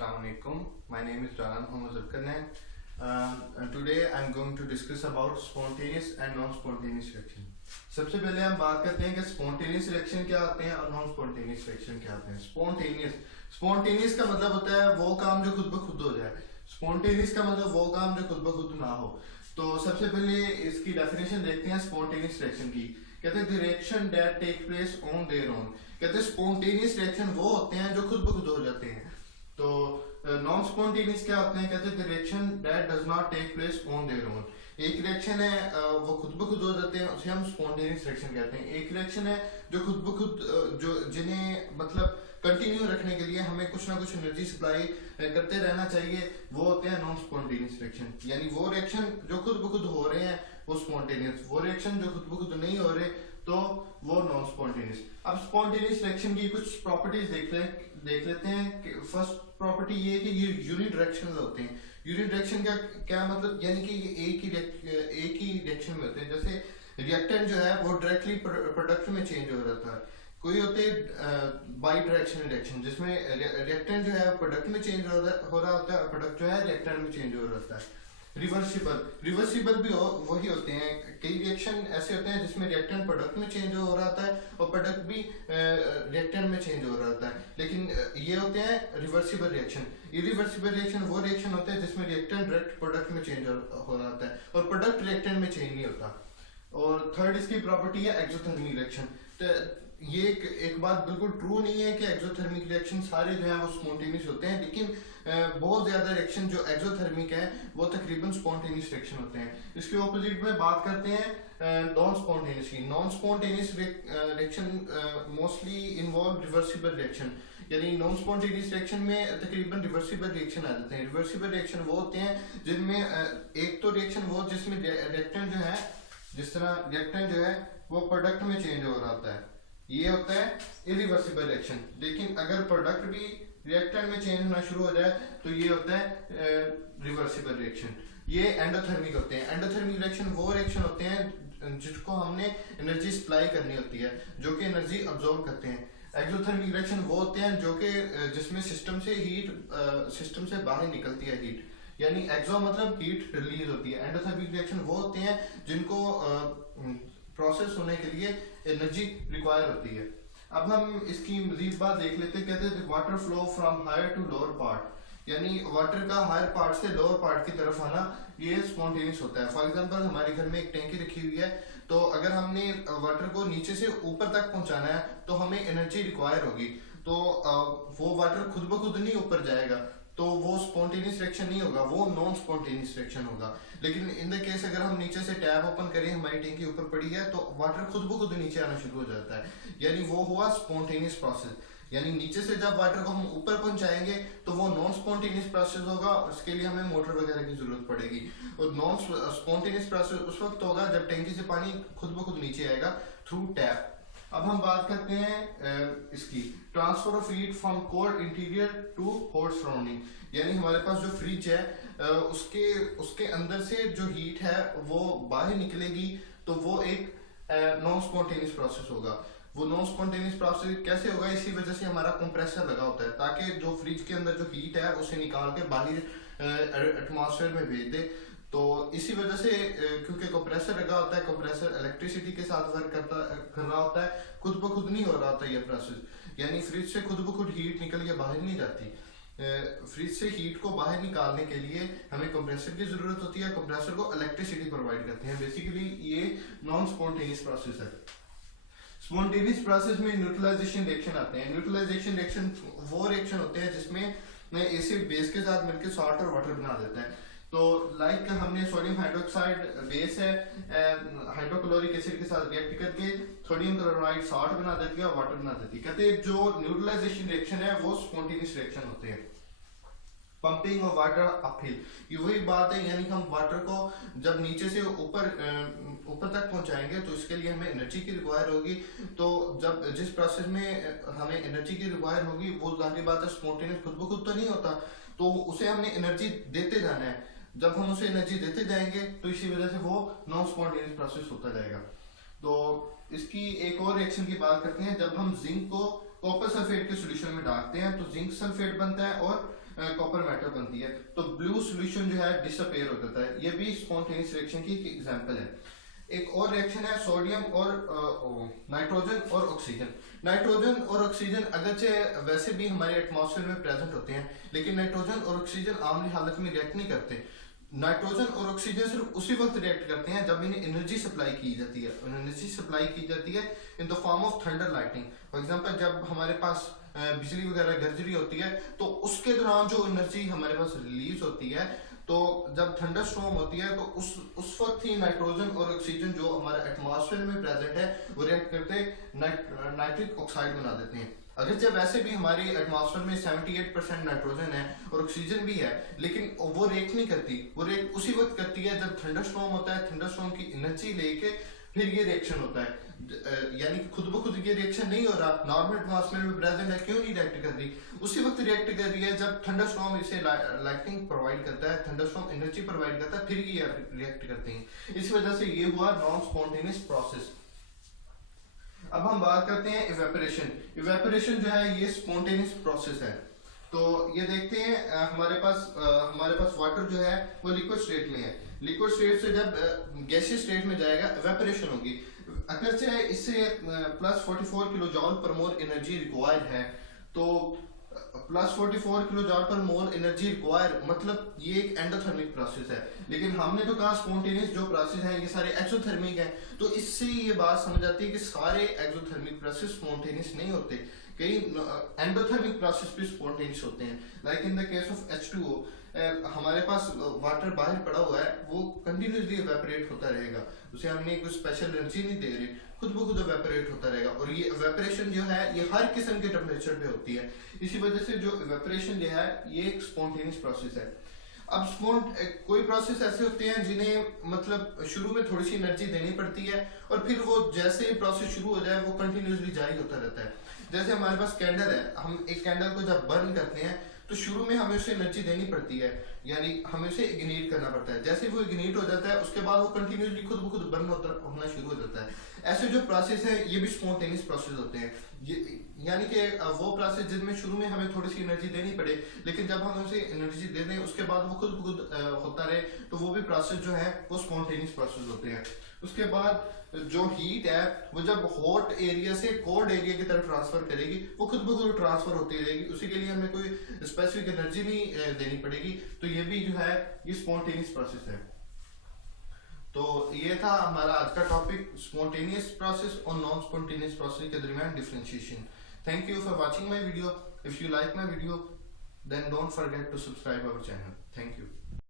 Assalamu alaikum. My name is Rana Mohammad Zulkarnain. And today I'm going to discuss about spontaneous and non-spontaneous reaction. सबसे पहले हम बात करते हैं कि स्पॉन्टेनियस रिएक्शन क्या होते हैं और नॉन स्पॉन्टेनियस रिएक्शन क्या होते हैं। स्पॉन्टेनियस का मतलब होता है वो काम जो खुद ब खुद हो जाए। स्पॉन्टेनियस का मतलब वो काम जो खुद ब खुद ना हो। तो सबसे पहले इसकी डेफिनेशन देखते हैं स्पॉन्टेनियस रिएक्शन की। कहते हैं the reaction that take place on their own. कहते हैं स्पॉन्टेनियस रिएक्शन वो होते हैं जो खुद ब खुद हो जाते हैं। तो नॉन स्पॉन्टेनियस क्या होते हैं? कहते हैं the reaction that does not take place on their own. एक रिएक्शन है वो खुद ब खुद हो जाते हैं, उसे हम स्पॉन्टेनियस रिएक्शन कहते हैं। एक रिएक्शन है जो खुद ब खुद जो जिन्हें मतलब कंटिन्यू रखने के लिए हमें कुछ ना कुछ एनर्जी सप्लाई करते रहना चाहिए, वो होते हैं नॉन स्पॉन्टेनियस रिएक्शन। यानी वो रिएक्शन जो खुद ब खुद हो रहे हैं वो स्पॉन्टेनियस, वो रिएक्शन जो खुद ब खुद नहीं हो रहे तो वो नॉन स्पॉन्टेनियस। अब स्पॉन्टेनियस रिएक्शन की कुछ प्रॉपर्टीज देख लेते हैं। फर्स्ट प्रॉपर्टी ये है कि ये यूनिडायरेक्शनल होते हैं। यूनिडायरेक्शन का क्या मतलब? यानी कि ये एक ही डायरेक्शन में होते हैं। जैसे रिएक्टेंट जो है वो डायरेक्टली प्रोडक्ट में चेंज हो रहा है। कोई होते हैं बाई डायरेक्शनल रिएक्शन जिसमें रिएक्टेंट जो है प्रोडक्ट में चेंज हो रहा होता है और प्रोडक्ट जो है रिएक्टेंट में चेंज हो रहा होता है। रिवर्सिबल भी वही होते हैं। कई रिएक्शन ऐसे होते हैं जिसमें रिएक्टेंट प्रोडक्ट में चेंज हो रहा होता है और प्रोडक्ट भी रिएक्टेंट में चेंज हो रहा होता है, लेकिन ये होते हैं रिवर्सिबल रिएक्शन। इरिवर्सिबल रिएक्शन वो रिएक्शन होते हैं जिसमें रिएक्टेंट डायरेक्ट प्रोडक्ट में चेंज हो रहा होता है और प्रोडक्ट रिएक्टेंट में चेंज नहीं होता। और थर्ड इसकी प्रॉपर्टी है एक्सोथर्मिक रिएक्शन। तो ये एक बात बिल्कुल ट्रू नहीं है कि एक्सोथर्मिक रिएक्शन सारे जो है वो स्पॉन्टेनियस होते हैं, लेकिन बहुत ज्यादा रिएक्शन जो एक्सोथर्मिक है वो तकरीबन स्पॉन्टेनियस रिएक्शन होते हैं। इसके ऑपोजिट में बात करते हैं नॉन स्पॉन्टेनियस की। Non spontaneous reaction mostly involve reversible reaction. यानी नॉन स्पॉन्टेनियस रिएक्शन में तकरीबन रिवर्सिबल रिएक्शन आ जाते हैं। रिवर्सिबल रिएक्शन वो होते हैं जिनमें एक तो रिएक्शन वो जिसमें रिएक्टेंट जो है, जिस तरह रिएक्टेंट जो है वो प्रोडक्ट में चेंज हो रहा होता है, ये होता है इरिवर्सिबल रिएक्शन। लेकिन अगर प्रोडक्ट भी रिएक्टेंट में चेंज होना शुरू हो जाए तो ये होता है रिवर्सिबल रिएक्शन। ये एंडोथर्मिक होते हैं। एंडोथर्मिक रिएक्शन वो रिएक्शन होते हैं जिसको हमने एनर्जी सप्लाई करनी होती है, जो कि एनर्जी अब्सॉर्ब करते हैं। एक्सोथर्मिक रिएक्शन वो होते हैं जो कि जिसमें सिस्टम से बाहर निकलती है हीट, यानी एक्सो मतलब हीट रिलीज होती है। एंडोथर्मिक रिएक्शन वो होते हैं जिनको प्रोसेस होने के लिए एनर्जी रिक्वायर होती है। अब हम इसकी मजीद बात देख लेते हैं। कहते हैं water flow from higher to lower part, यानी वाटर का हायर पार्ट से लोअर पार्ट की तरफ आना, ये स्पॉन्टेनियस होता है। फॉर एग्जांपल हमारे घर में एक टैंकी रखी हुई है, तो अगर हमने वाटर को नीचे से ऊपर तक पहुंचाना है तो हमें एनर्जी रिक्वायर होगी। तो वो वाटर खुद ब खुद नहीं ऊपर जाएगा, तो वो स्पॉन्टेनियस रिएक्शन नहीं होगा, वो नॉन स्पॉन्टेनियस रिएक्शन होगा। लेकिन इन द केस अगर हम नीचे से टैप ओपन करें, हमारी टैंकी ऊपर पड़ी है, तो वाटर खुद ब खुद नीचे आना शुरू हो जाता है, यानी वो हुआ स्पॉन्टेनियस प्रोसेस। यानी नीचे से जब वाटर को हम ऊपर पहुंचाएंगे तो वो नॉन स्पॉन्टेनियस प्रोसेस होगा, उसके लिए हमें मोटर वगैरह की जरूरत पड़ेगी। और नॉन स्पॉन्टेनियस प्रोसेस उस वक्त होगा जब टैंकी से पानी खुद ब खुद नीचे आएगा थ्रू टैप। अब हम बात करते हैं इसकी transfer of heat from cold interior to hot surrounding. यानी हमारे पास जो फ्रिज है उसके अंदर से जो हीट है वो बाहर निकलेगी, तो वो एक नॉन स्पॉन्टेनियस प्रोसेस होगा। वो नॉन स्पॉन्टेनियस प्रोसेस कैसे होगा? इसी वजह से हमारा कंप्रेसर लगा होता है, ताकि जो फ्रिज के अंदर जो हीट है उसे निकाल के बाहर एटमॉस्फेयर में भेज दे। तो इसी वजह से क्योंकि कंप्रेसर लगा होता है, कंप्रेसर इलेक्ट्रिसिटी के साथ वर्क कर रहा होता है, खुद ब खुद नहीं हो रहा होता ये प्रोसेस। यानी फ्रिज से खुद ब खुद हीट निकल के बाहर नहीं जाती। फ्रिज से हीट को बाहर निकालने के लिए हमें कंप्रेसर की जरूरत होती है। कंप्रेसर को इलेक्ट्रिसिटी प्रोवाइड करते हैं। बेसिकली ये नॉन स्पॉन्टेनियस प्रोसेस है। स्पॉन्टेनियस प्रोसेस में न्यूट्रलाइजेशन रिएक्शन आते हैं। न्यूट्रलाइजेशन रिएक्शन वो रिएक्शन होते हैं जिसमें एसिड बेस के साथ मिलकर सॉल्ट और वाटर बना देता है। तो लाइक हमने सोडियम हाइड्रोक्साइड बेस है, हाइड्रोक्लोरिक एसिड के साथ रिएक्ट करके सोडियम क्लोराइड सॉल्ट बना देती है और वाटर बना देती है। कहते हैं जो न्यूट्रलाइजेशन रिएक्शन है वो स्पॉन्टेनियस रिएक्शन होते हैं। पंपिंग ऑफ वाटर अपहिल, ये वही बात है, यानी हम वाटर को जब नीचे से ऊपर तक पहुंचाएंगे तो इसके लिए हमें एनर्जी की रिक्वायर होगी। तो जब जिस प्रोसेस में हमें एनर्जी की रिक्वायर होगी वो जाहिर बात है स्पॉन्टेनियस खुद ब खुद तो नहीं होता, तो उसे हमने एनर्जी देते जाना है। जब हम उसे एनर्जी देते जाएंगे तो इसी वजह से वो नॉन स्पॉन्टेनियस प्रोसेस होता जाएगा। तो इसकी एक और रिएक्शन की बात करते हैं। जब हम जिंक को कॉपर सल्फेट के सॉल्यूशन में डालते हैं तो जिंक सल्फेट बनता है और कॉपर मेटल बनती है, तो ब्लू सोल्यूशन जो है डिसअपेयर हो जाता है। ये भी स्पॉन्टेनियस रिएक्शन की एक एग्जांपल है। एक और रिएक्शन है सोडियम और नाइट्रोजन और ऑक्सीजन। नाइट्रोजन और ऑक्सीजन अगरचे वैसे भी हमारे एटमॉस्फेयर में प्रेजेंट होते हैं, लेकिन नाइट्रोजन और ऑक्सीजन आमली हालत में रिएक्ट नहीं करते। नाइट्रोजन और ऑक्सीजन सिर्फ उसी वक्त रिएक्ट करते हैं जब इन्हें एनर्जी सप्लाई की जाती है। एनर्जी सप्लाई की जाती है in the form of thunder lightning. For example, जब हमारे पास बिजली वगैरह गरज रही होती है, तो उसके दौरान जो एनर्जी हमारे पास रिलीज होती है, तो जब थंडर स्टॉर्म होती है, तो उस वक्त ही नाइट्रोजन और ऑक्सीजन जो हमारे एटमॉस्फेयर में प्रेजेंट है वो रिएक्ट करते नाइट्रिक ऑक्साइड बना देते हैं। अगर जब वैसे भी हमारी एटमॉस्फेयर में 78% नाइट्रोजन है और ऑक्सीजन भी है, लेकिन वो रिएक्ट नहीं करती। वो रिएक्ट उसी वक्त करती है जब थंडर स्टॉर्म होता है। थंडर स्टॉर्म की एनर्जी लेके फिर ये रिएक्शन होता है। यानी कि खुद ब खुद ये रिएक्शन नहीं हो रहा, नॉर्मल एटमॉस्फेयर में प्रेजेंट है, क्यों नहीं रिएक्ट कर रही? उसी वक्त रिएक्ट कर रही है जब थंडर स्टॉर्म इसे लाइटनिंग प्रोवाइड करता है, थंडर स्टॉर्म एनर्जी प्रोवाइड करता है, फिर ये रिएक्ट करते हैं। इस वजह से ये हुआ नॉन स्पॉन्टेनियस प्रोसेस। अब हम बात करते हैं इवेपोरेशन। इवेपोरेशन जो है ये स्पॉन्टेनियस प्रोसेस है। तो ये देखते हैं हमारे पास वाटर जो है वो लिक्विड स्टेट में है। लिक्विड स्टेट से जब गैसियस स्टेट में जाएगा, इवेपोरेशन होगी। अगर से इससे प्लस 44 किलो जॉल पर मोल एनर्जी रिक्वायर्ड है, तो प्लस 44 किलो जॉल पर मोल एनर्जी रिक्वायर मतलब ये एक एंडोथर्मिक प्रोसेस है। लेकिन हमने तो कहा स्पॉन्टेनियस जो प्रोसेस है ये सारे एक्सोथर्मिक है, तो इससे ये बात समझ आती है कि सारे एक्सोथर्मिक प्रोसेस स्पॉन्टेनियस नहीं होते, कई एंडोथर्मिक प्रोसेस भी स्पॉन्टेनियस होते हैं। Like in the case of H2O, हमारे पास वाटर बाहर पड़ा हुआ है, वो कंटिन्यूसली इवेपोरेट होता रहेगा, उसे हमने कोई स्पेशल एनर्जी नहीं दे रहे, खुद ब खुद इवेपोरेट होता रहेगा। और ये इवेपोरेशन जो है ये हर किस्म के टेम्परेचर पे होती है। इसी वजह से जो इवेपोरेशन जो है ये एक स्पॉन्टेनियस प्रोसेस है। अब कोई प्रोसेस ऐसे होते हैं जिन्हें मतलब शुरू में थोड़ी सी एनर्जी देनी पड़ती है, और फिर वो जैसे प्रोसेस शुरू हो जाए वो कंटिन्यूसली जारी होता रहता है। जैसे हमारे पास कैंडल है, हम एक कैंडल को जब बर्न करते हैं तो शुरू में हमें उसे एनर्जी देनी पड़ती है, यानी हमें उसे इग्नाइट करना पड़ता है। जैसे वो इग्नाइट हो जाता है उसके बाद वो कंटिन्यूसली खुद ब खुद बर्न होना शुरू हो जाता है। ऐसे जो प्रोसेस है ये भी स्पॉन्टेनियस प्रोसेस होते हैं। यानी कि वो प्रोसेस जिसमें शुरू में हमें थोड़ी सी एनर्जी देनी पड़े, लेकिन जब हम उसे एनर्जी दे दें उसके बाद वो खुद ब खुद होता रहे, तो वो भी प्रोसेस जो है वो स्पॉन्टेनियस प्रोसेस होते हैं। उसके बाद जो हीट है वो जब हॉट एरिया से कोल्ड एरिया की तरफ ट्रांसफर करेगी, वो खुद ब खुद ट्रांसफर होती रहेगी, उसी के लिए हमें कोई स्पेसिफिक एनर्जी नहीं देनी पड़ेगी। तो ये भी जो है ये स्पॉन्टेनियस प्रोसेस है। तो ये था हमारा आज का टॉपिक, स्पॉन्टेनियस प्रोसेस और नॉन स्पॉन्टेनियस प्रोसेस के दरमियान differentiation. Thank you for watching my video. If you like my video then don't forget to subscribe our channel. Thank you.